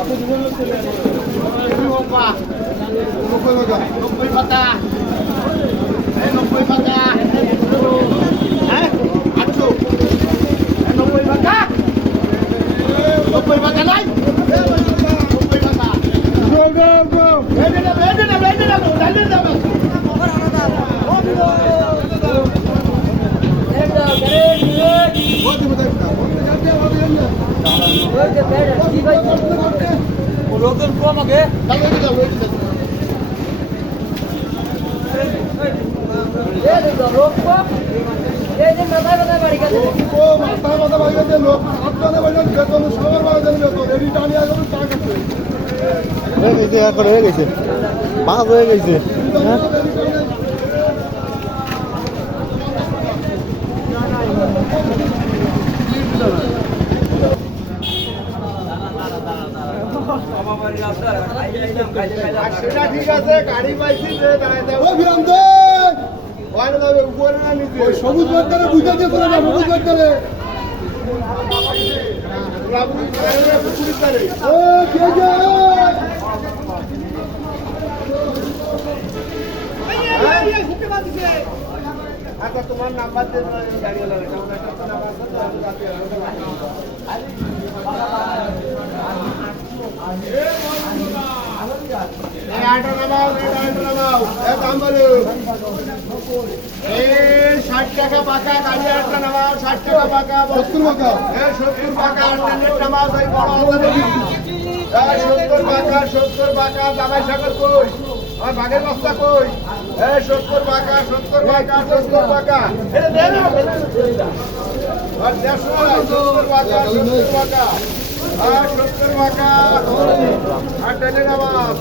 90 পাতা 90 পাতা হ্যাঁ 800 90 পাতা 90 পাতা নাই 90 পাতা লোকের কম আগে হয়ে গেছে মাছ হয়ে গেছে সেটা ঠিক আছে গাড়ি পাইছি সবুজ বাজারে বুঝা দিয়ে তোরা সবুজ বাজারে আচ্ছা তোমার নাম্বার দিয়ে গাড়ি ষাট টাকা পাকা গাড়ি একটা নামাও 60 টাকা পাকা 70 পাকা 70 পাকা নামাও তাই বড় 70 পাকা জামাই সাগর কই আমার বাগের বস্তা কই 70 পাকা 70 পাকা 70 পাকা এটা দেন আর 170 পাকা 70 পাকা 70 পাকা আর টেনে নামাও